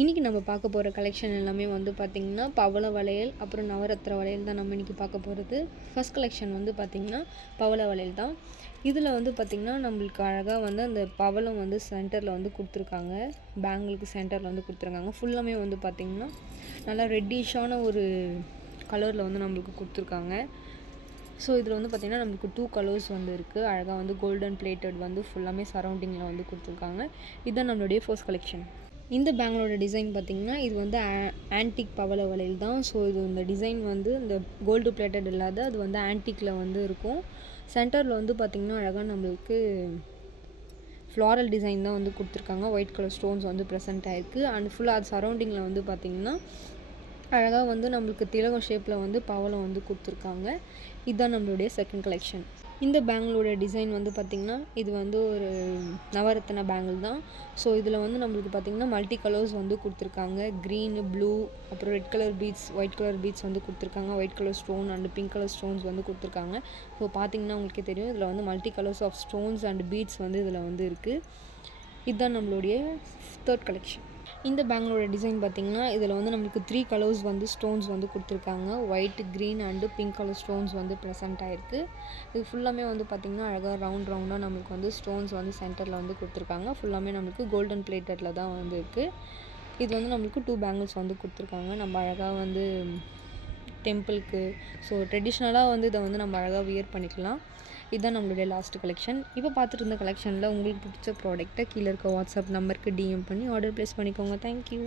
இன்றைக்கி நம்ம பார்க்க போகிற கலெக்ஷன் எல்லாமே வந்து பார்த்திங்கன்னா பவள வளையல் அப்புறம் நவரத்ன வளையல் தான் நம்ம இன்றைக்கி பார்க்க போகிறது. ஃபர்ஸ்ட் கலெக்ஷன் வந்து பார்த்திங்கன்னா பவள வளையல் தான். இதில் வந்து பார்த்திங்கன்னா நம்மளுக்கு அழகாக வந்து அந்த பவளம் வந்து சென்டரில் வந்து கொடுத்துருக்காங்க. பேங்கிளுக்கு சென்டரில் வந்து கொடுத்துருக்காங்க. ஃபுல்லாமே வந்து பார்த்திங்கன்னா நல்லா ரெட்டிஷான ஒரு கலரில் வந்து நம்மளுக்கு கொடுத்துருக்காங்க. ஸோ இதில் வந்து பார்த்திங்கன்னா நம்மளுக்கு 2 கலர்ஸ் வந்து இருக்குது. அழகாக வந்து கோல்டன் பிளேட்டட் வந்து ஃபுல்லாமே சரௌண்டிங்கில் வந்து கொடுத்துருக்காங்க. இதுதான் நம்மளுடைய ஃபர்ஸ்ட் கலெக்ஷன். இந்த பேங்கிளோட டிசைன் பார்த்திங்கன்னா இது வந்து ஆன்டிக் பவள வளையல் தான். ஸோ இது இந்த டிசைன் வந்து இந்த கோல்டு பிளேட்டட் இல்லாத அது வந்து ஆன்டிக்கில் வந்து இருக்கும். சென்டரில் வந்து பார்த்திங்கன்னா அழகாக நம்மளுக்கு ஃப்ளாரல் டிசைன் தான் வந்து கொடுத்துருக்காங்க. ஒயிட் கலர் ஸ்டோன்ஸ் வந்து ப்ரெசென்ட் ஆகிருக்கு. அண்ட் ஃபுல்லாக அது சரௌண்டிங்கில் வந்து பார்த்திங்கன்னா அழகாக வந்து நம்மளுக்கு திலகம் ஷேப்பில் வந்து பவளம் வந்து கொடுத்துருக்காங்க. இதுதான் நம்மளுடைய செகண்ட் கலெக்ஷன். இந்த பேங்கிளோட டிசைன் வந்து பார்த்திங்கன்னா இது வந்து ஒரு நவரத்ன பேங்கிள் தான். ஸோ இதில் வந்து நம்மளுக்கு பார்த்திங்கன்னா மல்டி கலர்ஸ் வந்து கொடுத்துருக்காங்க. க்ரீனு, ப்ளூ, அப்புறம் red colour beads, white colour beads வந்து கொடுத்துருக்காங்க. White colour stone and pink colour stones வந்து கொடுத்துருக்காங்க. ஸோ பார்த்திங்கன்னா உங்களுக்கே தெரியும் இதில் வந்து multi colours of stones and beads வந்து இதில் வந்து இருக்குது. இதுதான் நம்மளுடைய தேர்ட் கலெக்ஷன். இந்த பேங்கிளோட டிசைன் பார்த்திங்கன்னா இதில் வந்து நம்மளுக்கு 3 கலர்ஸ் வந்து ஸ்டோன்ஸ் வந்து கொடுத்துருக்காங்க. White, green and pink colour stones வந்து ப்ரெசென்ட் ஆகிருக்கு. இது ஃபுல்லாமே வந்து பார்த்திங்கன்னா அழகாக ரவுண்டாக நம்மளுக்கு வந்து ஸ்டோன்ஸ் வந்து சென்டரில் வந்து கொடுத்துருக்காங்க. ஃபுல்லாமே நம்மளுக்கு கோல்டன் பிளேட்டடில் தான் வந்து இருக்குது. இது வந்து நம்மளுக்கு 2 பேங்கிள்ஸ் வந்து கொடுத்துருக்காங்க. நம்ம அழகாக வந்து டெம்பிளுக்கு ஸோ ட்ரெடிஷ்னலாக வந்து இதை வந்து நம்ம அழகாக வியர் பண்ணிக்கலாம். இதுதான் நம்மளுடைய லாஸ்ட் கலெக்ஷன். இப்போ பார்த்துட்டு இருந்த கலெக்ஷனில் உங்களுக்கு பிடிச்ச ப்ராடக்ட்டை கீழே இருக்க வாட்ஸ்அப் நம்பருக்கு டிஎம் பண்ணி ஆர்டர் ப்ளேஸ் பண்ணிக்கோங்க. தேங்க்யூ.